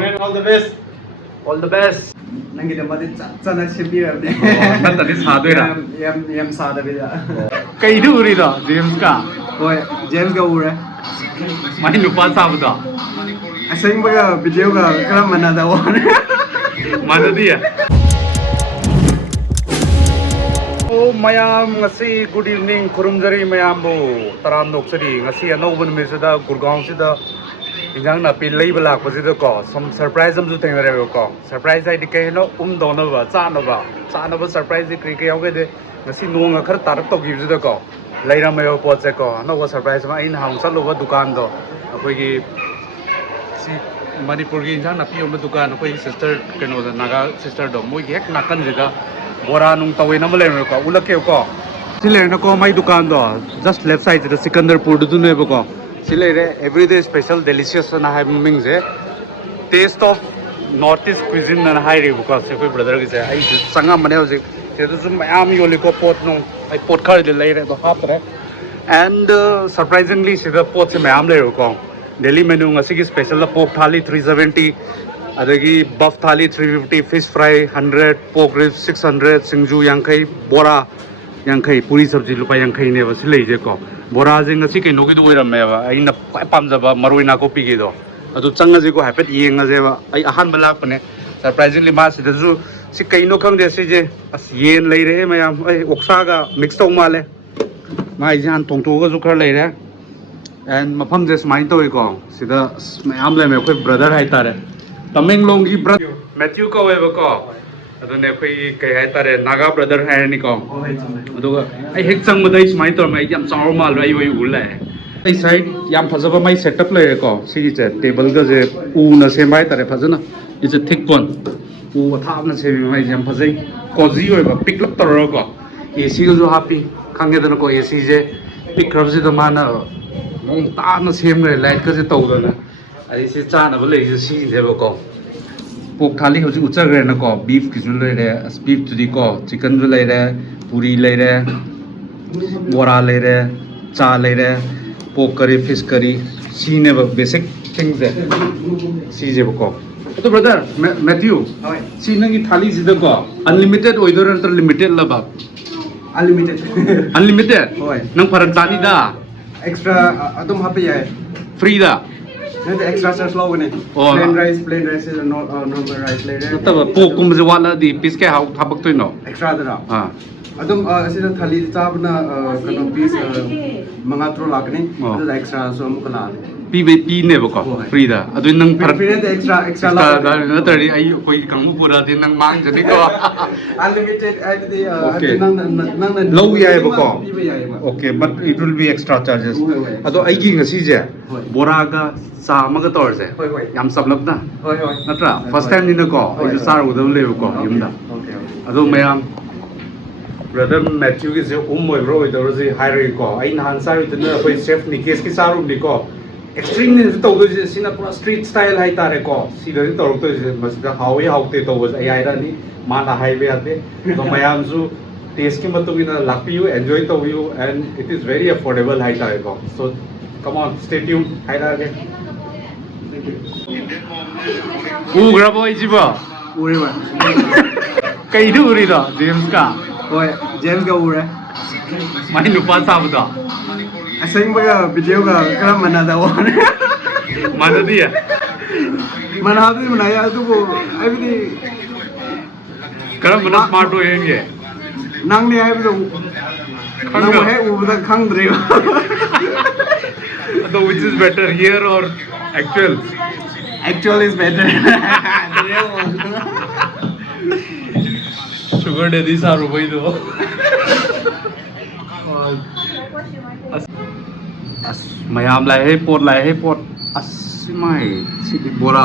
All the best. All the best. Nangi da madi chana shibi rabne. Nan tadi sadera. Yam sada bida. Kay du uri da James ka. Hoy, James ga ure. Mai nupa sabda. Asing ba video ga karam mana da wan. Mana dia. Oh mayam ngasi good evening kurumjari mayam bo taram noksari ngasi anobun misada Gurgaon sida injang na pin lei balak pasida ko some surprise am ju thengra ko surprise ai dikai no dona ba cha na ba surprise kri ke yoge de ngasi nong khar tarap to gi ju ko leira mayo pot che ko no ba surprise ma in hang salo ba dukan do akoi gi si Manipur gi injang na pi om dukan akoi sister keno da naga sister do moi gi hek nakan jiga bora nung tawe na male ko ulak ke ko sile na ko mai dukan do just left side the Sikandarpur du ne ba ko sile re everyday special delicious na hai ming je taste of northeast cuisine na hai re ko se koi brother gi se ai sanga mane ho je se du zum am yo le ko pot nung ai pot khar de lai re to hap re and surprisingly se the pot se am le ko Delhi menu ngasi gi special pork thali 370 adagi buff thali 350 fish fry 100 pork ribs 600 singju yankai bora yankai puri sabji lupa yankai ne ba silei je ko bora je ngasi ke no gi du oiram me ba ai na pam ja ba maroi na ko pi gi do adu changa je ko hapet yenga je ba ai ahan bala pne surprisingly ma si ju si kai no khang de si je as yen lei re mayam ai oksa ga mix to ma le mai jan tong to ga ju khar lei re and mafam je smai to ko sida mayam le me khoi brother hai tare Tamenglong gi brother Matthew ko we ko adune khoi kai hai tare naga brother hai ni ko aduga ai hek chang madai smai to mai yam chaw mal ai wai ul la ai side yam phajaba mai setup le ko si je table ga je u na se mai tare phajana is a thick one u thap na se mai yam phajai cozy oi ba pick up tor ko AC ga jo happy khange da ko AC je pick up je da mana mong ta na sem le light ga je to da na ai se cha na ba le je si je ba ko pork thali hoji ucha gre na ko beef ki ju le re beef ju di ko chicken ju le re puri le re bora le re cha le re pork curry fish curry si ne ba basic things je si je ba ko to brother Matthew si na gi thali ji da ko unlimited oidor or limited la ba Unlimited. unlimited Hoy. nang parang tani da Extra adum happy ay. free da Nanti extra charge low ne. Oh. Plain rice is normal rice later. taba pork kum je wala di piece ke how thabak to no Extra da. ha Adum asida thali chapna kano piece manga tro lakne. Oh. Adu extra so mukala. pi ne ba ko free da adu nang parang Free extra da la. na tari ai koi kangmu pura din nang mang jani ko Unlimited at the Okay. nang Low yai ba ko Iba yai ba. okay but it will be extra charges Hoy. ado ai gi ngasi je Hoy. bora ga sa ma ga tor je Hoy. yam sablap na Hoy. natra first time ni na ko ai sar u da le ko yum da Okay. ado mayam brother Matthew ki je moi bro idor je hire ko ai nan sar u na koi chef Nikesh ki sarum ni ko extreme ni to do je sina pura street style hai tare ko si do to to je mas da hawi haute to was ai ai ra ni ma na highway ate to mayam ju taste ki matung ina lakpi you enjoy to you and it is very affordable hai tare ko so come on stay tuned hai ra ge u grabo ijiba Uri ba. kai du uri da James ka Hoy, James ga ure. mai nupa sabda Asing ba video ga karam mana da wan. mana dia Mana hadi mana ya tu bo everything karam mana smart ho yenge nang ni ai bu. Nang he u da khang dre. so which is better here or actual Actual is better. sugar daddy saru bhai do as mayam lai he pot as mai sidi bora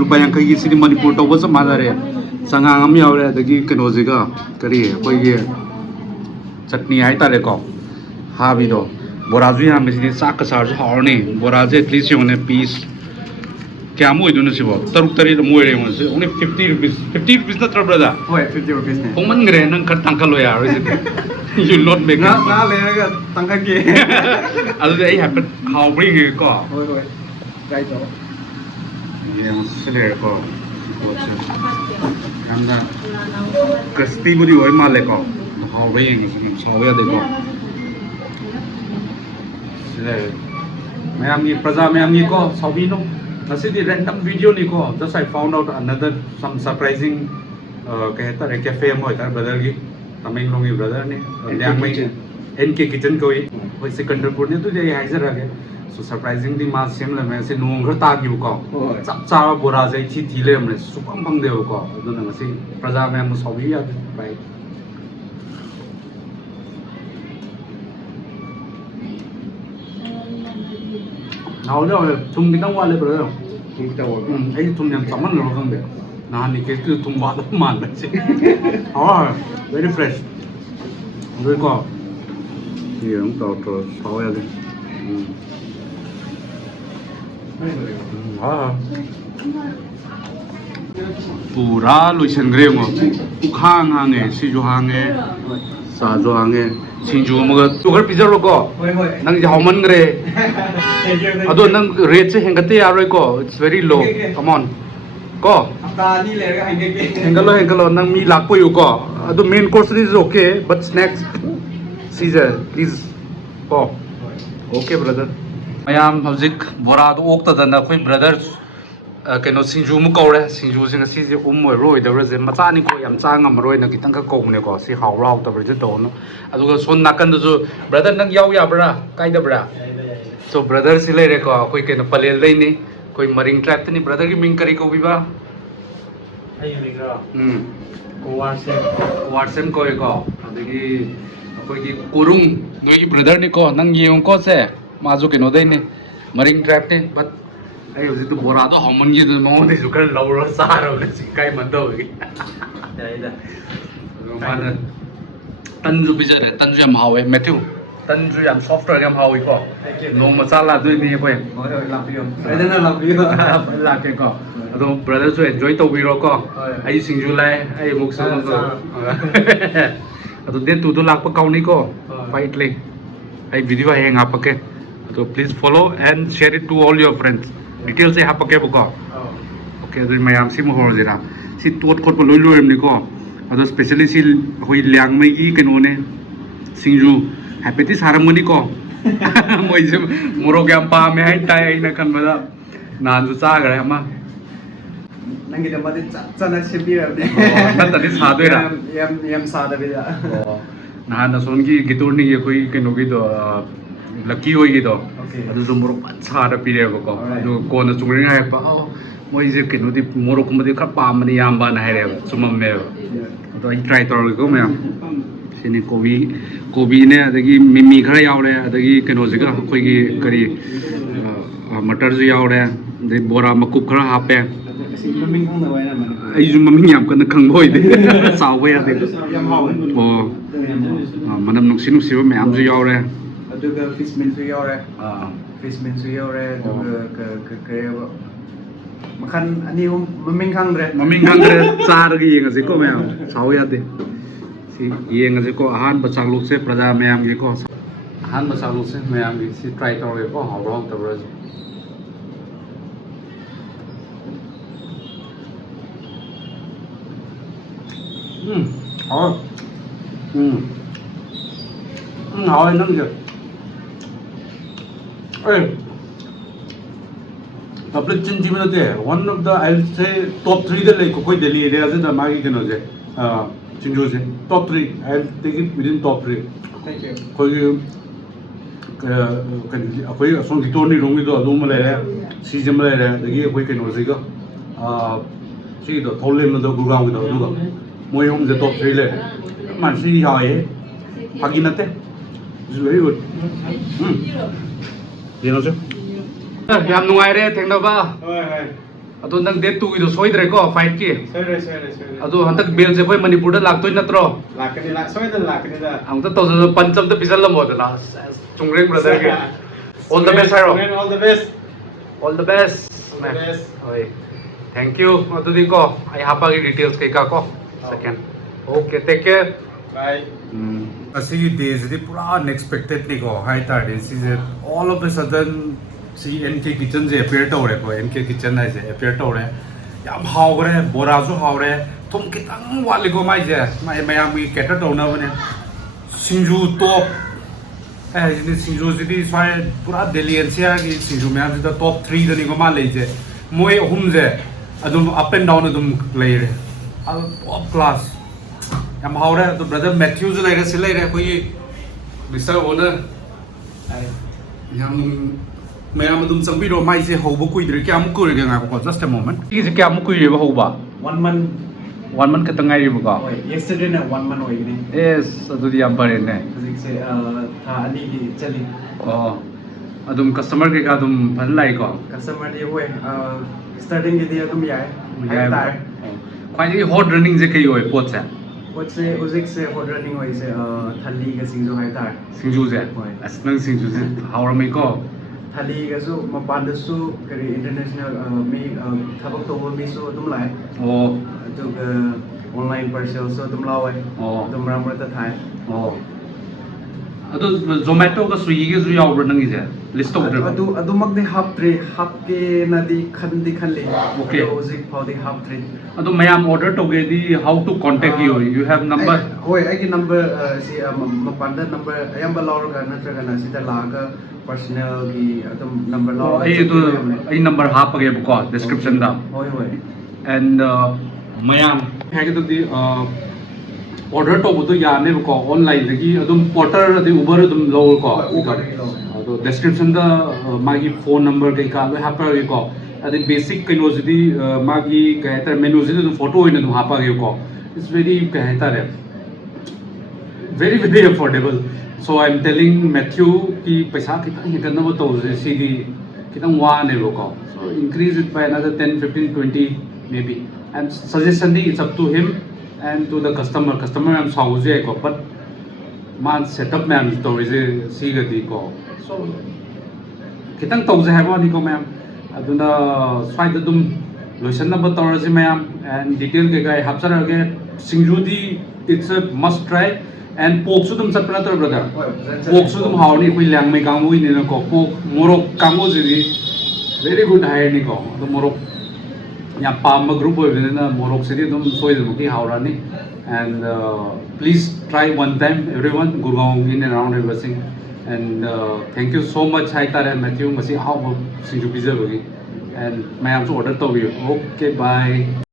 lupa yang kai sidi Manipur to was madare sangang am yaure dagi keno jiga kari koi ge chutney ai tare ko ha bi do bora ju ya me sidi sak ka sar ju haurni bora je at least yone piece kya mo idun si bo taruk tari mo re mo se only 50 rupees na tra brother Hoy, 50 rupees ne. kung man ngre nang kartang kalo ya you not make Na le ga tangka ke. adu ai happen how bring ko Hoy. Right. ꯌꯦꯡꯉꯁꯤ ꯂꯩꯔꯦꯀꯣ ꯄꯣꯠꯁꯦ ꯌꯥꯝꯅ ꯀ꯭ꯔꯤꯁꯄꯤꯕꯨꯗꯤ ꯑꯣꯏ ꯃꯥꯜꯂꯦꯀꯣ ꯍꯥꯎꯕ ꯌꯦꯡꯉꯤꯁꯤ ꯁꯥꯎꯕ ꯌꯥꯗꯦꯀꯣ ꯁꯤ ꯂꯩꯔꯦ ꯃꯌꯥꯝꯒꯤ ꯄ꯭ꯔꯖꯥ ꯃꯌꯥꯝꯒꯤꯀꯣ ꯁꯥꯎꯕꯤꯅꯨ ꯉꯁꯤꯗꯤ ꯔꯦꯟꯗꯝ ꯚꯤꯗꯤꯑꯣꯅꯤꯀꯣ ꯖꯁ ꯑꯥꯏ ꯐꯥꯎꯟ ꯑꯥꯎꯠ ꯑꯅꯗꯔ ꯁꯝ ꯁꯔꯄ꯭राꯏꯖꯤꯡ ꯀꯩ ꯍꯥꯏꯇꯥꯔꯦ ꯀꯦꯐꯦ ꯑꯃ ꯑꯣꯏꯇꯥꯔꯦ ꯕ꯭ꯔꯗꯔꯒꯤ ꯇꯃꯦꯡꯂꯣꯡꯒꯤ ꯕ꯭ꯔꯗꯔꯅꯤ ꯂꯤꯌꯥꯡꯃꯩ NK ꯀꯤꯆꯟ ꯀꯧꯏ ꯑꯩꯈꯣꯏ ꯁꯤꯀꯟꯗꯔꯄꯨꯔꯅꯤ ꯑꯗꯨꯗꯤ ꯑꯩ ꯍꯥꯏꯖꯔꯛꯑꯒꯦ ꯁꯣ ꯁꯔꯄ꯭राꯏꯖꯤꯡꯗꯤ ꯃꯥ ꯁꯦꯝꯂꯝꯃꯦ ꯉꯁꯤ ꯅꯣꯡ ꯈꯔ ꯇꯥꯈꯤꯕꯀꯣ ꯆꯞ ꯆꯥꯕ ꯕꯣꯔꯥꯁꯦ ꯑꯩ ꯊꯤ ꯂꯩꯔꯝꯕꯅꯦ ꯁꯨꯛꯐꯪ ꯐꯪꯗꯦꯕꯀꯣ ꯑꯗꯨꯅ ꯉꯁꯤ ꯄ꯭ꯔꯖꯥ ꯃꯌꯥꯝꯕꯨ ꯁꯥꯎꯕꯤꯕ ꯌꯥꯗꯦ ꯚꯥꯏ ꯍꯥꯎꯗꯤ ꯍꯥꯎꯋꯦ ꯊꯨꯝ ꯈꯤꯇꯪ ꯋꯥꯠꯂꯦ ꯕ꯭ꯔꯗꯔ ꯑꯩ ꯊꯨꯝ ꯌꯥꯝ ꯆꯥꯃꯟꯈ꯭ꯔꯕ ꯈꯪꯗꯦ ꯅꯍꯥꯟ ꯀꯦꯛꯇꯨ ꯊꯨꯝ ꯋꯥꯠꯂꯕ ꯃꯥꯟꯕ ꯁꯤ ꯍꯥꯎꯋꯦ ꯚꯦꯔꯤ ꯐ꯭ꯔꯦꯁ ꯑꯗꯨꯀꯣ ꯌꯦꯡ ꯇꯧꯔ ꯁꯥꯎ ꯌꯥꯗꯦ ꯄꯨꯔꯥ ꯂꯣꯏꯁꯟꯈ꯭ꯔꯦ ꯌꯦꯡꯉꯣ ꯄꯨꯈꯥꯡ ꯍꯥꯡꯉꯦ ꯁꯤꯁꯨ ꯍꯥꯡꯉꯦ ꯆꯥꯁꯨ ꯍꯥꯡꯉꯦ ꯁꯤꯡꯖꯨ ꯑꯃꯒ ꯇꯨ ꯈꯔ ꯄꯤꯖꯔꯣꯀꯣ ꯅꯪꯁꯦ ꯍꯥꯎꯃꯟꯈ꯭ꯔꯦ ꯑꯗꯣ ꯅꯪ ꯔꯦꯠꯁꯦ ꯍꯦꯟꯒꯠꯇ ꯌꯥꯔꯣꯏꯀꯣ ꯏꯠꯁ ꯚꯦꯔꯤ ꯂꯣ ꯀꯃꯣꯟ ꯀꯣ ꯍꯦꯟꯒꯠꯂꯣ ꯅꯪ ꯃꯤ ꯂꯥꯛꯄꯣꯏꯌꯨꯀꯣ ꯑꯗꯣ ꯃꯦꯟ ꯀꯣꯔꯁꯇꯗꯤ ꯏꯁ ꯑꯣꯀꯦ ꯕꯠ ꯁ꯭ꯅꯦꯛꯁ ꯁꯤꯖꯦ ꯄ꯭ꯂꯤꯖ ꯀꯣ ꯑꯣꯀꯦ ꯕ꯭ꯔꯗꯔ ꯃꯌꯥꯝ ꯍꯧꯖꯤꯛ ꯕꯣꯔꯥꯗꯣ ꯑꯣꯛꯇꯗꯅ ꯑꯩꯈꯣꯏ ꯕ꯭ꯔꯗꯔ ꯀꯩꯅꯣ ꯁꯤꯡꯖꯨ ꯑꯃ ꯀꯧꯔꯦ ꯁꯤꯡꯖꯨꯁꯦ ꯉꯁꯤꯁꯦ ꯑꯣꯏꯕ꯭ꯔꯥ ꯑꯣꯏꯗꯕ꯭ꯔꯥꯁꯦ ꯃꯆꯥꯅꯤꯀꯣ ꯌꯥꯝ ꯆꯥ ꯉꯝꯃꯔꯣꯏꯅ ꯈꯤꯇꯪꯈꯛ ꯀꯧꯕꯅꯦꯀꯣ ꯁꯤ ꯍꯥꯎꯕ꯭ꯔꯥ ꯍꯥꯎꯇꯕ꯭ꯔꯥꯁꯦ ꯇꯧꯅꯨ ꯑꯗꯨꯒ ꯁꯣꯝ ꯅꯥꯀꯟꯗꯁꯨ ꯕ꯭ꯔꯗꯔ ꯅꯪ ꯌꯥꯎ ꯌꯥꯕ꯭ꯔꯥ ꯀꯥꯏꯗꯕ꯭ꯔꯥ ꯁꯣ ꯕ꯭ꯔꯗꯔꯁꯤ ꯂꯩꯔꯦꯀꯣ ꯑꯩꯈꯣꯏ ꯀꯩꯅꯣ ꯄꯂꯦꯜꯗꯩꯅꯤ ꯑꯩꯈꯣই ꯃꯔꯤꯡ ꯇ꯭ꯔꯥꯏꯞꯇꯅꯤ ꯕ꯭ꯔꯗꯔꯒꯤ ꯃꯤꯡ ꯀꯔꯤ ꯀꯧꯕꯤꯕ ꯋꯥꯔꯁꯦꯝ ꯀꯧꯏꯀꯣ ꯑꯗꯒꯤ ꯑꯩꯈꯣꯏꯒꯤ ꯀꯣꯔꯨꯡ ꯅꯣꯏꯒꯤ ꯕ꯭ꯔꯗꯔꯅꯤꯀꯣ ꯅꯪ ꯌꯦꯡꯉꯨꯀꯣ ꯁꯦ ꯃꯥꯁꯨ ꯀꯩꯅꯣꯗꯩꯅꯤ ꯃꯔꯤꯡ ꯇ꯭ꯔꯥꯏꯞꯅꯤ ꯕꯠ ꯑꯩ ꯍꯧꯖꯤꯛꯇꯤ ꯕꯣꯔꯥꯗꯣ ꯍꯥꯎꯃꯟꯈꯤꯗꯅ ꯃꯉꯣꯟꯗꯩꯁꯨ ꯈꯔ ꯂꯧꯔꯒ ꯆꯥꯔꯕꯅꯦ ꯁꯤ ꯏꯀꯥꯏꯃꯟꯗꯕꯒꯤ ꯑꯗꯣ ꯃꯥꯅ ꯇꯟꯁꯨ ꯄꯤꯖꯔꯦ ꯇꯟꯁꯨ ꯌꯥꯝ ꯍꯥꯎꯋꯦ ꯃꯦꯊ꯭ꯌꯨ ꯇꯟꯁꯨ ꯌꯥꯝ ꯁꯣꯐ ꯑꯣꯏꯔꯒ ꯌꯥꯝ ꯍꯥꯎꯋꯤꯀꯣ ꯅꯣꯡꯃ ꯆꯥ ꯂꯥꯛꯗꯣꯏꯅꯤ ꯑꯩꯈꯣꯏ ꯂꯥꯛꯀꯦꯀꯣ ꯑꯗꯣ ꯕ꯭ꯔꯗꯔꯁꯨ ꯑꯦꯟꯖꯣꯏ ꯇꯧꯕꯤꯔꯣꯀꯣ ꯑꯩ ꯁꯤꯡꯖꯨ ꯂꯥꯛꯑꯦ ꯑꯩ ꯑꯃꯨꯛꯁꯨ ꯑꯗꯣ ꯗꯦꯠ 2ꯗꯣ ꯂꯥꯛꯄ ꯀꯥꯎꯅꯤꯀꯣ ꯐꯥꯏꯠ ꯂꯩ ꯑꯩ ꯚꯤꯗꯤꯑꯣ ꯍꯌꯦꯡ ꯍꯥꯞꯄꯛꯀꯦ ꯑꯗꯣ please follow and share it to all your friends ꯗꯤꯇꯦꯜꯁꯦ ꯍꯥꯞꯄꯛꯀꯦꯕꯀꯣ ꯑꯣꯀꯦ ꯑꯗꯨꯗꯤ ꯃꯌꯥꯝ ꯁꯤꯃ ꯍꯧꯔꯁꯤꯔꯥ ꯁꯤ ꯇꯣꯠ ꯈꯣꯠꯄ ꯂꯣꯏ ꯂꯣꯏꯔꯝꯅꯤꯀꯣ ꯑꯗꯣ ꯁ꯭ꯄꯦꯁꯦꯜꯂꯤ ꯁꯤ ꯑꯩꯈꯣꯏ ꯂꯤꯌꯥꯡꯃꯩꯒꯤ ꯀꯩꯅꯣꯅꯦ ꯁꯤꯡꯖꯨ ꯍꯥꯏꯐꯦꯠꯇꯤ ꯁꯥꯔꯝꯒꯅꯤꯀꯣ ꯃꯣꯏꯁꯦ ꯃꯣꯔꯣꯛ ꯌꯥꯝ ꯄꯥꯝꯃꯦ ꯍꯥꯏꯇꯥꯏ ꯑꯩꯅ ꯈꯟꯕꯗ ꯅꯍꯥꯟꯁꯨ ꯆꯥꯈ꯭ꯔꯦ ꯑꯃ ꯅꯪꯒꯤꯗꯃꯛꯇꯤ ꯆꯞ ꯆꯥꯅ ꯁꯦꯝꯕꯤꯔꯕꯅꯦ ꯅꯠꯇ꯭ꯔꯗꯤ ꯁꯥꯗꯣꯏꯔꯥ ꯌꯥꯝ ꯁꯥꯗꯕꯤꯗ ꯅꯍꯥꯟ ꯑꯁꯣꯝꯒꯤ ꯒꯤꯇꯣꯔꯅꯤꯒꯤ ꯑꯩꯈꯣꯏ ꯀꯩꯅꯣꯒꯤꯗꯣ ꯂꯛꯀꯤ ꯍꯣꯏꯒꯤꯗꯣ ꯑꯗꯨꯁꯨ ꯃꯣꯔꯣꯛ ꯐꯖ ꯁꯥꯔ ꯄꯤꯔꯛꯑꯦꯕꯀꯣ ꯑꯗꯨꯒ ꯀꯣꯟꯅ ꯆꯨꯝꯔꯤꯡ ꯍꯥꯏꯔꯛꯄ ꯃꯣꯏꯁꯦ ꯀꯩꯅꯣꯗꯤ ꯃꯣꯔꯣꯛꯀꯨꯝꯕꯗꯤ ꯈꯔ ꯄꯥꯝꯕꯅꯤ ꯌꯥꯝꯕꯅ ꯍꯥꯏꯔꯛꯑꯦꯕ ꯆꯨꯝꯃꯝꯃꯦꯕ ꯑꯗꯣ ꯑꯩ ꯇ꯭ꯔꯥꯏ ꯇꯧꯔꯒꯦꯀꯣ ꯃꯌꯥꯝ ꯁꯤꯅꯤ ꯀꯣꯕꯤꯅꯦ ꯑꯗꯒꯤ ꯃꯤꯃꯤ ꯈꯔ ꯌꯥꯎꯔꯦ ꯑꯗꯒꯤ ꯀꯩꯅꯣꯁꯤꯒ ꯑꯩꯈꯣꯏꯒꯤ ꯀꯔꯤ ꯃꯇꯔꯁꯨ ꯌꯥꯎꯔꯦ ꯑꯗꯩ ꯕꯣꯔꯥ ꯃꯀꯨꯞ ꯈꯔ ꯍꯥꯞꯄꯦ ꯑꯩꯁꯨ ꯃꯃꯤꯡ ꯌꯥꯝ ꯀꯟꯅ ꯈꯪꯕ ꯑꯣꯏꯗꯦ ꯆꯥꯎꯕ ꯌꯥꯗꯦ ꯑꯣ ꯃꯅꯝ ꯅꯨꯡꯁꯤꯕ ꯃꯌꯥꯝꯁꯨ ꯌꯥꯎꯔꯦ ꯑꯗꯨꯒ ꯐꯤꯁ ꯃꯤꯟꯁꯨ ꯌꯥꯎꯔꯦ ꯑꯗꯨꯒ ꯀꯔꯤꯕ ꯃꯈꯜ ꯑꯅꯤ ꯑꯍꯨꯝ ꯃꯃꯤꯡ ꯈꯪꯗ꯭ꯔꯦ ꯆꯥꯔꯒ ꯌꯦꯡꯉꯁꯤꯀꯣ ꯃꯌꯥꯝ ꯁꯥꯎ ꯌꯥꯗꯦ ꯁꯤ ꯌꯦꯡꯉꯁꯤꯀꯣ ꯑꯍꯥꯟꯕ ꯆꯥꯛꯂꯨꯛꯁꯦ ꯄ꯭ꯔꯖꯥ ꯃꯌꯥꯝꯒꯤꯀꯣ ꯑꯍꯥꯟꯕ ꯆꯥꯛꯂꯨꯛꯁꯦ ꯃꯌꯥꯝꯒꯤ ꯁꯤ ꯇ꯭ꯔꯥꯏ ꯇꯧꯔꯒꯦꯀꯣ ꯍꯥꯎꯕ꯭ꯔꯥ ꯍꯥꯎꯇꯕ꯭ꯔꯥꯁꯨ 하와 하와 있는 게 public chin जीवन होते हैं one of the I'll say top 3 दे ले कोई दिल्ली एरिया से दमागी के नोजे चिंजू से top 3 I'll take it within top 3 thank you कोई कोई असों की तो नहीं रोंगी तो अदूम ले रहे सीजन ले रहे देखिए कोई के नोजे का सी तो थोड़े में तो गुगांव के तो दुगा मोय हम जे top 3 ले man C hi हागी नते is very good ये नोजे ꯌꯥꯝ ꯅꯨꯡꯉꯥꯏꯔꯦ ꯊꯦꯡꯅꯕ ꯑꯗꯣ ꯅꯪ ꯗꯦꯠ 2ꯒꯤꯗꯣ ꯁꯣꯏꯗ꯭ꯔꯦꯀꯣ ꯐꯥꯏꯠꯀꯤ ꯁꯣꯏꯔꯦ ꯑꯗꯣ ꯍꯟꯗꯛ ꯕꯦꯜꯁꯦ ꯑꯩꯈꯣꯏ ꯃꯅꯤꯄꯨꯔꯗ ꯂꯥꯛꯇꯣꯏ ꯅꯠꯇ꯭ꯔꯣ ꯁꯣꯏꯗꯅ ꯂꯥꯛꯀꯅꯤꯗ ꯑꯃꯨꯛꯇ ꯇꯧꯖ ꯄꯟꯆ ꯑꯝꯇ ꯄꯤꯁꯜꯂꯝꯃꯣꯗꯅ ꯆꯨꯡꯔꯦꯡ ꯕ꯭ꯔꯗꯔꯒꯤ ꯑꯣꯜ ꯗ ꯕꯦꯁ ꯍꯥꯏꯔꯣ ꯑꯣꯜ ꯗ ꯕꯦꯁ ꯍꯣꯏ ꯊꯦꯡꯛ ꯌꯨ ꯑꯗꯨꯗꯤꯀꯣ ꯑꯩ ꯍꯥꯞꯄꯒꯤ ꯗꯤꯇꯦꯜꯁ ꯀꯩꯀꯥ ꯀꯣ ꯁꯦꯀꯦꯟ ꯑꯣꯀꯦ ꯇꯦꯛ ꯀꯦꯌꯔ ꯕꯥꯏ ꯑꯁꯤꯒꯤ ꯗꯦꯁꯤꯗꯤ ꯄꯨꯔꯥ ꯑꯟꯑꯦꯛꯁꯄꯦꯛꯇꯦꯗꯅꯤꯀꯣ ꯍꯥꯏꯇꯥꯔꯗꯤ ꯁꯤꯁꯦ ꯑꯣꯜ ꯑꯣꯐ ꯗ ꯁꯗꯟ सी NK किचन से appear तौरे को NK किचन है से appear तौरे याम हावरे बोराजु हावरे तुम कितंग वाले को माइ जे मैं मी कैटर तौना बने सिंजू टॉप जिनी सिंजू जिदी स्वाय पूरा दिल्ली NCR की सिंजू में आज टॉप 3 दनी को मा ले जे मोए हुम जे अदुम अप एंड डाउन अदुम ले रे टॉप क्लास याम हावरे तो ब्रदर मैथ्यू जो लेगा सिले रे कोई मिस्टर ओनर याम मैं अदुम संबीरो माइ से होबो कुइद्रे क्या मु कुइरे गा को जस्ट अ मोमेंट इसे क्या मु कुइरे बा होबा 1 month 1 month खतंग आई रिबो का yesterday na 1 month oigni yes अदुदी याम परे ने hojik se tha ani gi chali oh adum customer ke ka adum phan lai ko customer di hoy starting gi dia tum yai Yai tar khwai ji hot running je kai hoy pot se what se hojik se hot running hoy se thali ga singjo hai tar singju je Hoi. as nang singju je hawra mai ko thali ga su mapan da su kari international mi thabak to mi su tum lai oh to online parcel so tum lawai oh tum ram ra ta thai oh ado zomato ka swiggy ke zu yaw nang ji list of adu mak de hap ke na di khan le Okay. hojik phau di hap 3 ado mayam order to ge di how to contact you have number hoi ai number si mapanda number ayamba laur ga natraga na sida laga personal gi adum number laur ai to ai number ha pa ge ko description da hoi and mayam hai ge to di order to bu to ya ne ko online da gi adum porter adi uber adum law ko ado description da magi phone number kai ka lo ha pa ge ko adi basic kino jidi magi kahta menu jidi photo hoina ha pa ge ko it's very kahta re very affordable so I'm telling Matthew ki paisa kitang hitan na to si di kitang wa ne ko so increase it by another 10 15 20 maybe and suggestion it's up to him and to the customer am sauje ko but man setup man to is si ga di ko so kitang tawje ha ba ni ko ma'am aduna swai da dum lotion na ba tawra si ma'am and detail ke ga hapsara ge singju di it's a must try and pork su dum sapna tor brother pork su dum hawni koi lang mai kamu ni na ko pork morok kamu ji very good hire ni ko to morok ya pam group hoy na morok se dum soi dum ki hawrani and please try one time everyone Gurgaon in and around everything and thank you so much Haitar and Matthew masi how singju pizza bagi and मैं आपसे order तो भी okay bye